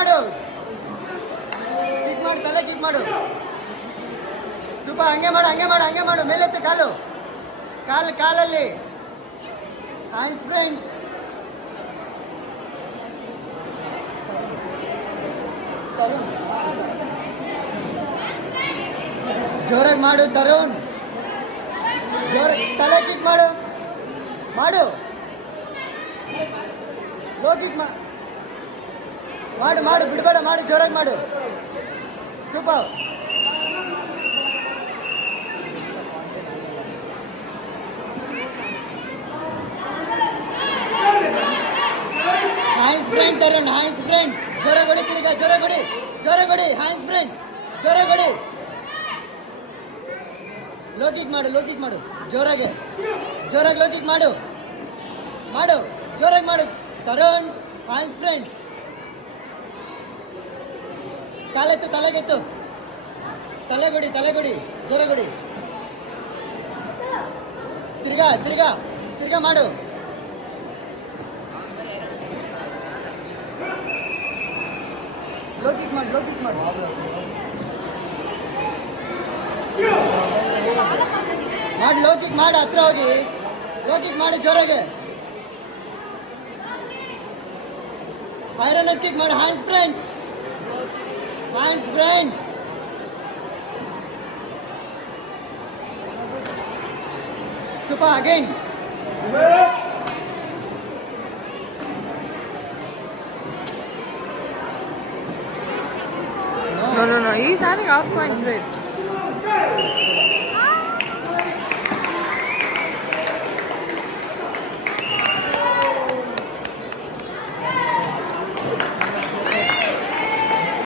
ಮಾಡು ತಲೆ ಕಿಕ್ ಮಾಡು ಸೂಪರ್. ಹಂಗೆ ಮಾಡು ಮೇಲೆತ್ತು ಕಾಲಲ್ಲಿ ಹ್ಯಾಂಡ್ಸ್ ಫ್ರೆಂಡ್. ಜೋರಾಗಿ ಮಾಡು ತರುಣ್, ತಲೆ ಕಿಕ್ ಮಾಡು ಲೋ ಕಿಕ್ ಮಾಡು ಬಿಡಬೇಡ, ಜೋರಾಗಿ ಮಾಡು. Super. Hands front Tarun, hands front. ಜೋರಾಗೊಡಿ ತಿರ್ಗಾ, ಜೋರಾಗೊಡಿ ಹ್ಯಾಂಡ್ಸ್ ಫ್ರೆಂಡ್, ಜೋರಾಗೊಡಿ. ಲೋ ಕಿಕ್ ಮಾಡು ಜೋರಾಗಿ ಲೋ ಕಿಕ್ ಮಾಡು ಜೋರಾಗಿ ಮಾಡು ತರುಣ್. Hands front. ಕಾಲೆತ್ತು, ತಲೆಗೆತ್ತು, ತಲೆಗೊಡಿ ಜೋರಾಗೊಡಿ. ತಿರ್ಗಾ ಮಾಡು. ಲೋ ಕಿಕ್ ಮಾಡು ಲೋ ಕಿಕ್ ಮಾಡು, ಹತ್ರ ಹೋಗಿ ಲೋ ಕಿಕ್ ಮಾಡು ಜೋರಾಗೆ. ಐರನ್ ಕಿಕ್ ಮಾಡು. Hands front. Super. Again No. He's having off points, wait.